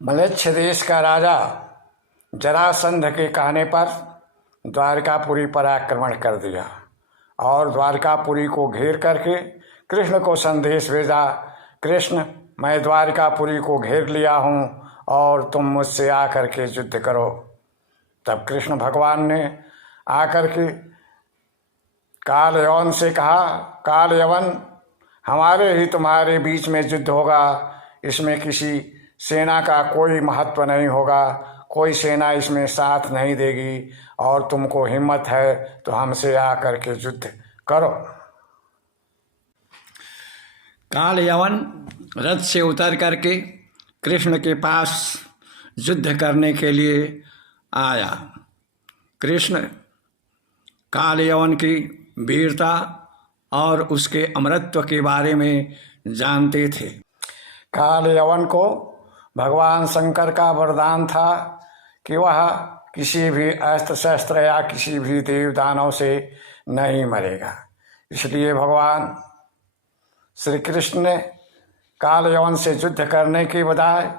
मलेच्छ देश का राजा जरासंध के कहने पर द्वारकापुरी पर आक्रमण कर दिया और द्वारकापुरी को घेर करके कृष्ण को संदेश भेजा, कृष्ण मैं द्वारकापुरी को घेर लिया हूँ और तुम मुझसे आकर के युद्ध करो। तब कृष्ण भगवान ने आकर के काल यवन से कहा, काल यवन हमारे ही तुम्हारे बीच में युद्ध होगा, इसमें किसी सेना का कोई महत्व नहीं होगा, कोई सेना इसमें साथ नहीं देगी और तुमको हिम्मत है तो हमसे आकर के युद्ध करो। काल यवन रथ से उतर करके कृष्ण के पास युद्ध करने के लिए आया। कृष्ण काल यवन की वीरता और उसके अमरत्व के बारे में जानते थे। काल यवन को भगवान शंकर का वरदान था कि वह किसी भी अस्त्र शस्त्र या किसी भी देव दानव से नहीं मरेगा। इसलिए भगवान श्री कृष्ण ने काल यवन से युद्ध करने के बजाय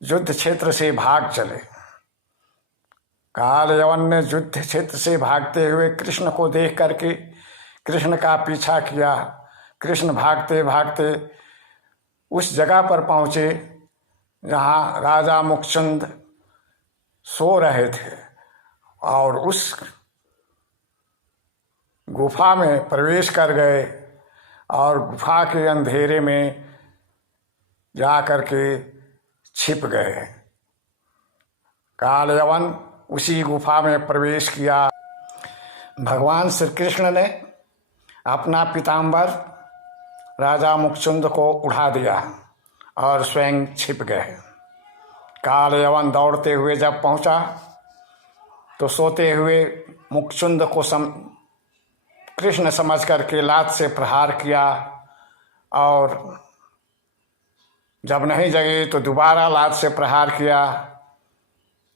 युद्ध क्षेत्र से भाग चले। काल यवन ने युद्ध क्षेत्र से भागते हुए कृष्ण को देख करके कृष्ण का पीछा किया। कृष्ण भागते भागते उस जगह पर पहुँचे जहाँ राजा मुखचंद सो रहे थे और उस गुफा में प्रवेश कर गए और गुफा के अंधेरे में जा कर के छिप गए। काल यवन उसी गुफा में प्रवेश किया। भगवान श्री कृष्ण ने अपना पीताम्बर राजा मुखचुंद को उठा दिया और स्वयं छिप गए। काल यवन दौड़ते हुए जब पहुंचा तो सोते हुए मुखचुंद को कृष्ण समझ करके लात से प्रहार किया और जब नहीं जगे तो दोबारा लात से प्रहार किया।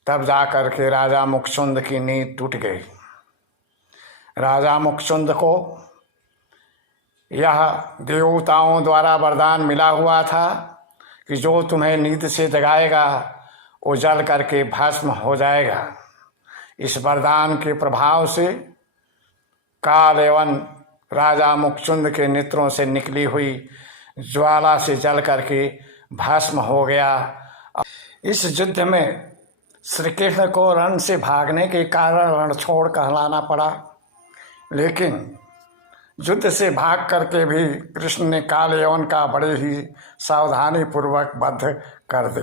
तब जा कर के राजा मुखचुंद की नींद टूट गई। राजा मुखचुंद को यह देवताओं द्वारा वरदान मिला हुआ था कि जो तुम्हें नींद से जगाएगा वो जल करके भस्म हो जाएगा। इस वरदान के प्रभाव से काल यवन राजा मुखचुंद के नेत्रों से निकली हुई ज्वाला से जल करके भस्म हो गया। इस युद्ध में श्री कृष्ण को रण से भागने के कारण रणछोड़ कहलाना पड़ा, लेकिन युद्ध से भाग करके भी कृष्ण ने काल यवन का बड़े ही सावधानी पूर्वक वध कर दिया।